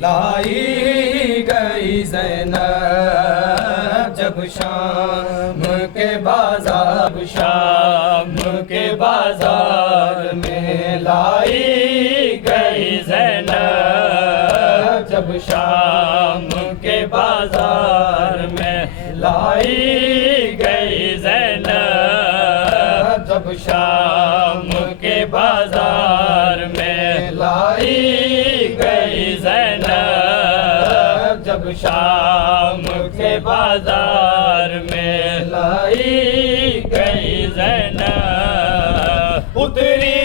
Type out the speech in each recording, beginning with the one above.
لائی گئی زینب جب شام کے بازار، شام کے بازار میں لائی گئی زینب، جب شام کے بازار میں لائی گئی زینب، جب شام کے بازار میں لائی گئی زینب، جب شام کے بازار میں لائی گئی زینب، اتری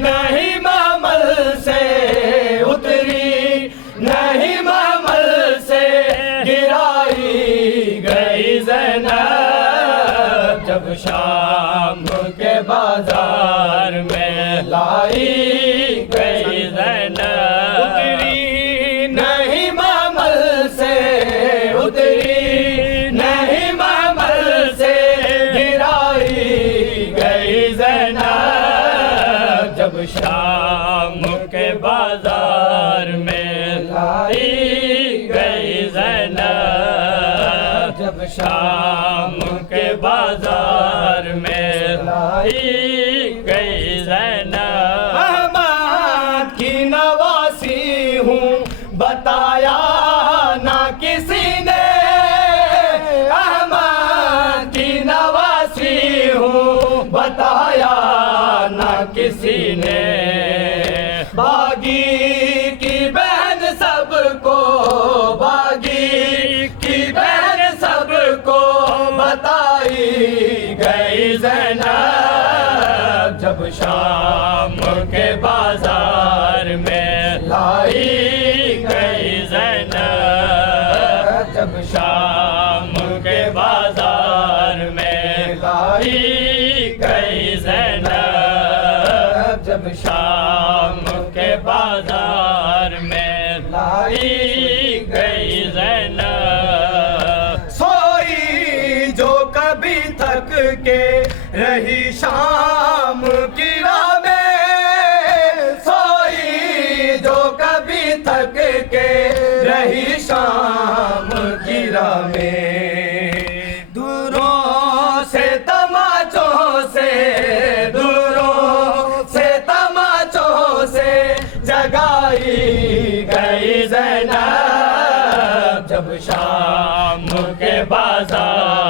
نہیں محمل سے، اتری نہیں محمل سے، گرائی گئی زینب، جب شام کے بازار میں لائی گئی زینب، اتری نہیں محمل سے، اتری نہیں محمل سے، گرائی گئی زینب، جب شام کے بازار میں لائی گئی زینب، جب شام کے بازار میں لائی گئی زینب، احمد کی نواسی ہوں بتایا نہ کسی نے، احمد کی نواسی ہوں بتایا نہ کسی نے، باغی کی بہن سب کو، باغی کی بہن سب کو بتائی گئی زینب، جب شام کے بازار میں لائی گئی زینب، جب شام کے بازار میں لائی گئی زینب، جب شام کے بازار میں لائی گئی زینب، سوئی جو کبھی تھک کے رہی شام کی راہ میں، سوئی جو کبھی تھک کے رہی شام کی راہ میں، دوروں سے تماچوں سے، دوروں سے تماچوں سے جگائی گئی زینب، جب شام کے بازار